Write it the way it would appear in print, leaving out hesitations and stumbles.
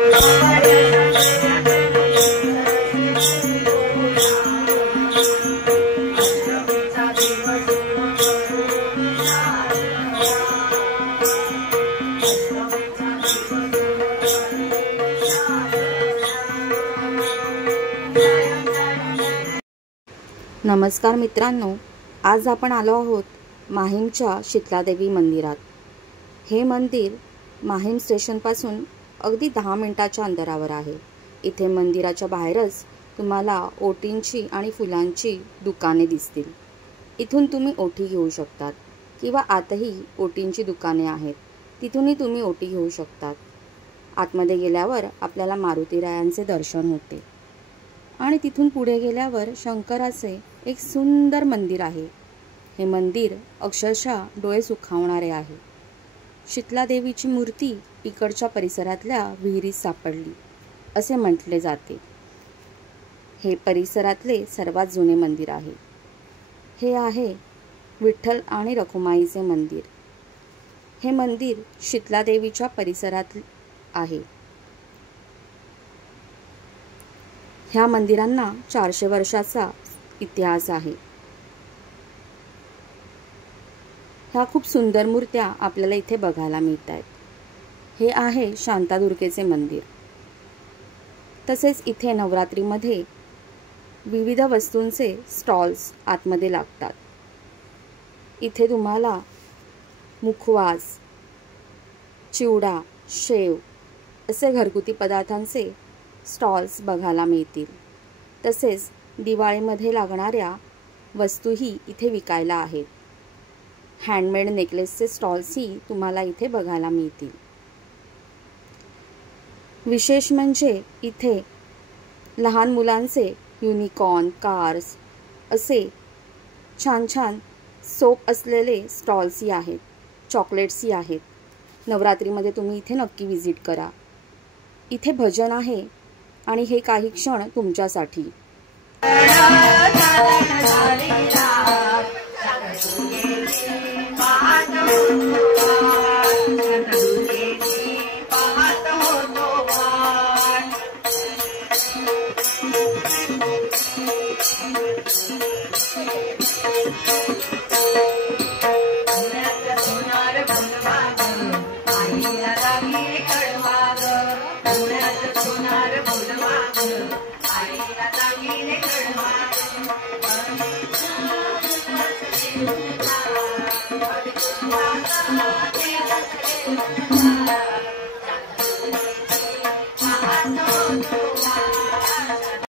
नमस्कार मित्रांनो, आज आपण आलो आहोत माहीमच्या शीतलादेवी मंदिरात। हे मंदिर माहीम स्टेशनपासून अगदी 10 मिनिटाच्या अंतरावर आहे। इथे मंदिराच्या बाहेरच तुम्हाला ओटींची आणि फुलांची दुकाने दिसतील। इथून तुम्ही ओटी घेऊ शकतात किंवा आतही ओटींची दुकाने आहेत, तिथूनही तुम्ही ओटी घेऊ शकतात। आतमध्ये गेल्यावर आपल्याला मारुतीरायांचे दर्शन होते आणि तिथून पुढे गेल्यावर शंकराचे एक सुंदर मंदिर आहे। हे मंदिर अक्षरशः डोळे सुखावणारे आहे। शीतलादेवीची मूर्ती इकडच्या परिसरातल्या विहिरीत सापडली असे म्हटले जाते। हे परिसरातले सर्वात जुने मंदिर आहे। हे आहे विठ्ठल आणि रखुमाईचे मंदिर। हे मंदिर शीतलादेवीच्या परिसरात आहे। ह्या मंदिरांना 400 वर्षाचा इतिहास आहे। ह्या खूप सुंदर मूर्त्या आपल्याला इथे बघायला मिळतात। हे आहे शांतादुर्गेचे मंदिर। तसेच इथे नवरात्रीमध्ये विविध वस्तूंचे स्टॉल्स आतमध्ये लागतात। इथे तुम्हाला मुखवास, चिवडा, शेव असे घरगुती पदार्थांचे स्टॉल्स बघायला मिळतील। तसेच दिवाळीमध्ये लागणाऱ्या वस्तूही इथे विकायला आहेत। हँडमेड नेकलेसचे स्टॉल्सही तुम्हाला इथे बघायला मिळतील। विशेष म्हणजे इथे लहान मुलांचे युनिकॉर्न, कार्स असे छान छान सोप असलेले स्टॉल्सही आहेत, चॉकलेट्सही आहेत। नवरात्रीमध्ये तुम्ही इथे नक्की विजिट करा। इथे भजन आहे आणि हे काही क्षण तुमच्यासाठी। I